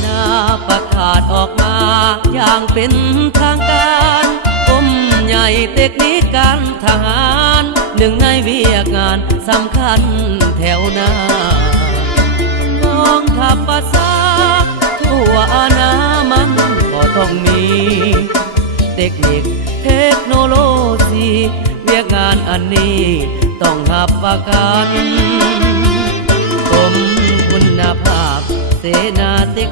หน้าประกาศออกมาอย่างเป็นทางการกรมใหญ่เทคนิคการทหารหนึ่งในเวียกงานสำคัญแถวหน้ากองทัพภาษาทั่วอาณามันก็ต้องมีเทคนิคเทคโนโลยีเวียกงานอันนี้ต้องหับประกันกรมคุณภาพเสนาเทค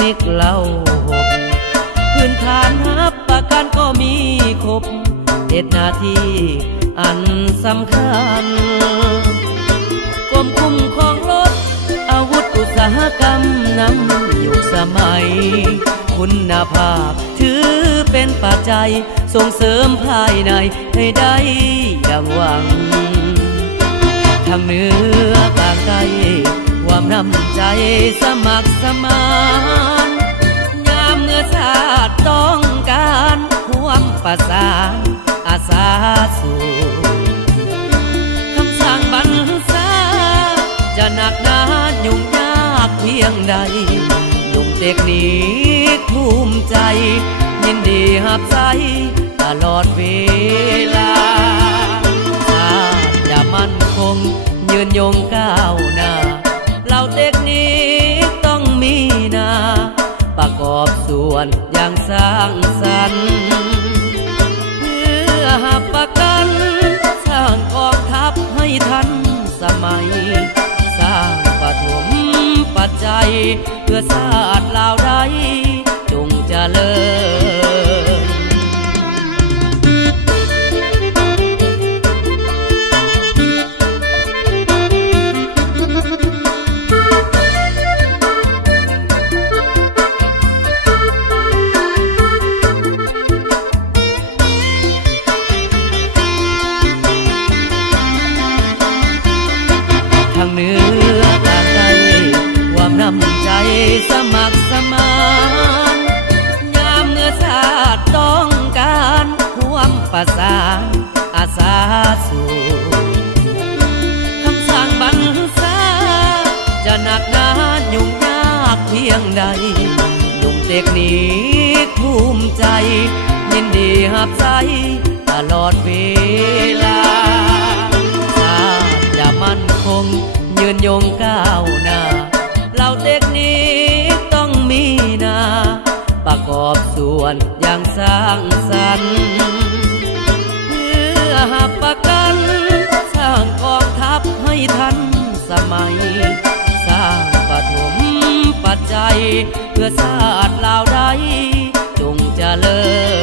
นิคเล่าหกพื้นฐานหับประกันก็มีครบ7หน้าที่อันสำคัญกรมคุ้มครองรถอาวุธอุตสาหกรรมนำยุคสมัยคุณภาพถือเป็นปัจจัยส่งเสริมภายในให้ได้ดังหวังทางเหนือกลางใต้ความน้ำใจสมัครสมานยามเมื่อชาติต้องการร่วมประสานอาสาสู่คำสั่งบรรษาจะหนักหนายุ่งยากเพียงใดหนุ่มเทคนิคภูมิใจยินดีหับใช้ตลอดเวลาชาติจะมั่นคงยืนยงก้าวหน้าเราเทคนิคต้องมีนาประกอบส่วนอย่างสร้างสรรค์เพื่อหับประกันสร้างกองทัพให้ทันสมัยสร้างปฐมปัจจัยเพื่อชาติลาวใดจงเจริญทางเหนือกลางใต้ความน้ำใจสมัครสมานยามเมื่อชาติต้องการร่วมประสานอาสาสู่คำสั่งบรรษาจะหนักหนายุ่งยากเพียงใดหนุ่มเทคนิคภูมิใจยินดีหับใช้ตลอดเวลาชาติจะมั่นคงยืนยงก้าวหน้าเราเทคนิคต้องมีนาประกอบส่วนอย่างสร้างสรรค์เพื่อหับประกันสร้างกองทัพให้ทันสมัยสร้างปฐมปัจจัยเพื่อชาติลาวใดจงเจริญ